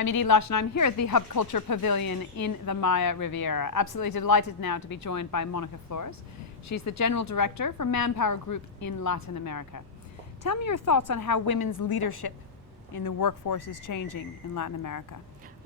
I'm Edie Lush and I'm here at the Hub Culture Pavilion in the Maya Riviera. Absolutely delighted now to be joined by Monica Flores. She's the General Director for Manpower Group in Latin America. Tell me your thoughts on how women's leadership in the workforce is changing in Latin America.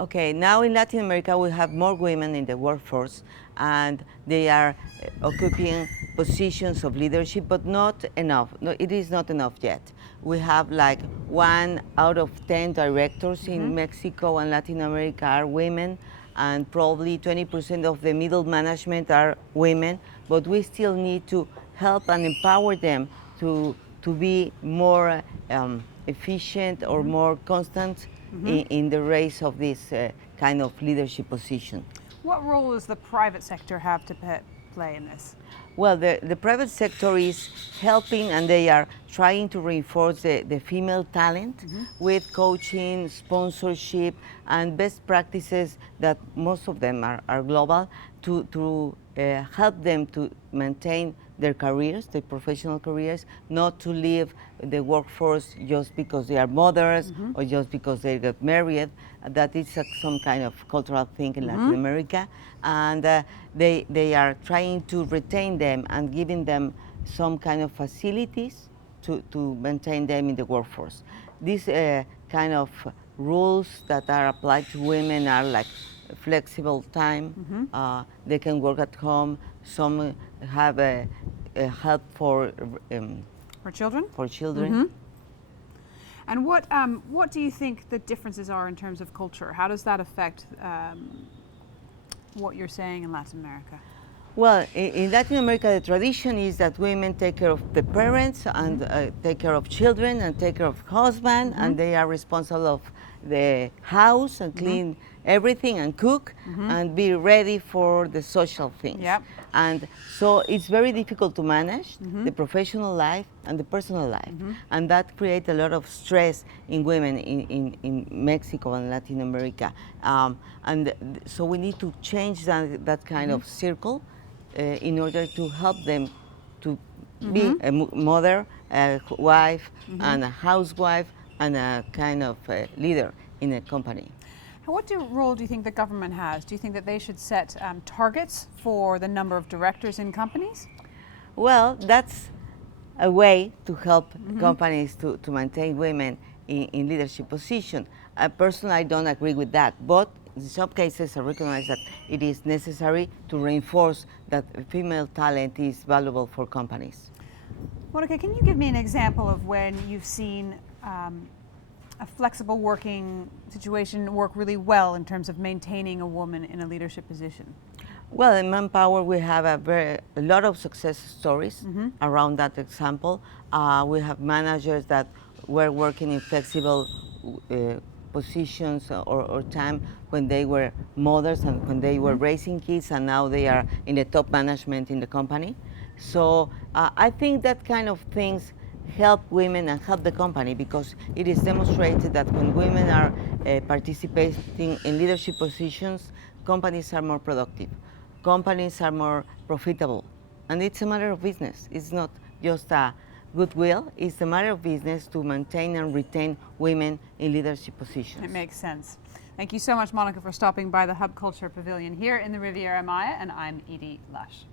Okay, now in Latin America we have more women in the workforce and they are occupying positions of leadership, but not enough. No, it is not enough yet. We have like 1 out of 10 directors in Mexico and Latin America are women, and probably 20% of the middle management are women, but we still need to help and empower them to be more efficient or more constant in the race of this kind of leadership position. What role does the private sector have to play in this? Well, the private sector is helping, and they are trying to reinforce the female talent with coaching, sponsorship, and best practices that most of them are global to help them to maintain their careers, their professional careers, not to leave the workforce just because they are mothers or just because they got married. That is some kind of cultural thing in Latin America. And they are trying to retain them and giving them some kind of facilities to maintain them in the workforce. These kind of rules that are applied to women are like flexible time. They can work at home. Some have a help for children. For children. And what do you think the differences are in terms of culture? How does that affect what you're saying in Latin America? Well, in Latin America, the tradition is that women take care of the parents and take care of children and take care of husband, and they are responsible of the house and clean everything and cook and be ready for the social things. Yep. And so it's very difficult to manage the professional life and the personal life. And that creates a lot of stress in women in Mexico and Latin America. So we need to change that kind of circle in order to help them to be a mother, a wife, and a housewife, and a kind of leader in a company. What role do you think the government has? Do you think that they should set targets for the number of directors in companies? Well, that's a way to help companies to maintain women in leadership position. Personally, I don't agree with that, but in some cases I recognize that it is necessary to reinforce that female talent is valuable for companies. Monica, can you give me an example of when you've seen a flexible working situation work really well in terms of maintaining a woman in a leadership position? Well, in Manpower we have a lot of success stories around that example. We have managers that were working in flexible positions or time when they were mothers and when they were raising kids, and now they are in the top management in the company. So I think that kind of things help women and help the company, because it is demonstrated that when women are participating in leadership positions, companies are more productive, companies are more profitable, and it's a matter of business. It's not just a goodwill, it's a matter of business to maintain and retain women in leadership positions. It makes sense. Thank you so much, Monica, for stopping by the Hub Culture Pavilion here in the Riviera Maya, and I'm Edie Lush.